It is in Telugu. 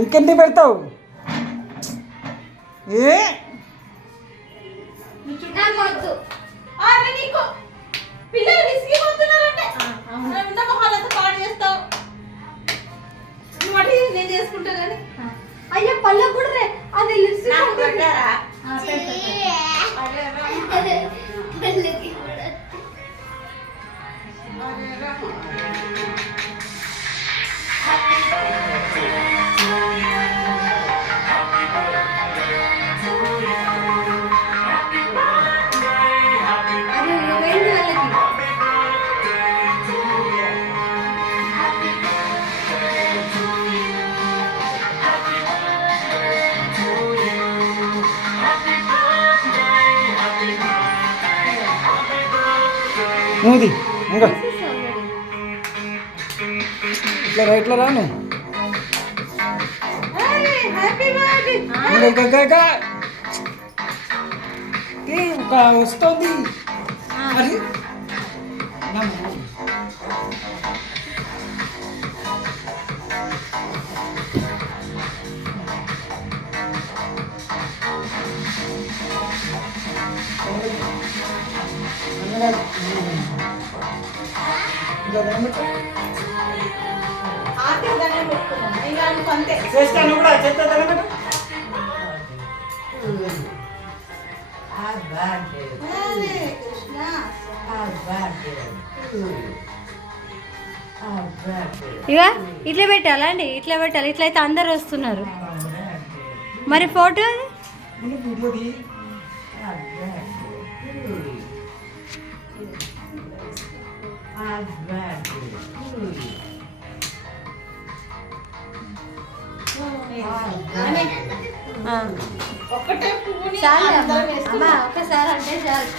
ఇంకెందుకు పెడతావు? ఏ పిల్లలు విసిగిపోతున్నారంటే పాడు చేస్తావు. నేను చేసుకుంటా కానీ అయ్యో పళ్ళకు కూడా అది లిప్స్టిక్ పెట్టారా? నువ్వుది ఇంకా ఇట్లా రైట్లో రాను వస్తుంది. అది చేస్తాను కూడా చెప్తా. ఇక ఇట్లా పెట్టాలా అండి? ఇట్లా పెట్టాలి. ఇట్లయితే అందరు వస్తున్నారు. మరి ఫోటో చాలు అమ్మా, ఒకసారి అంటే చాలు.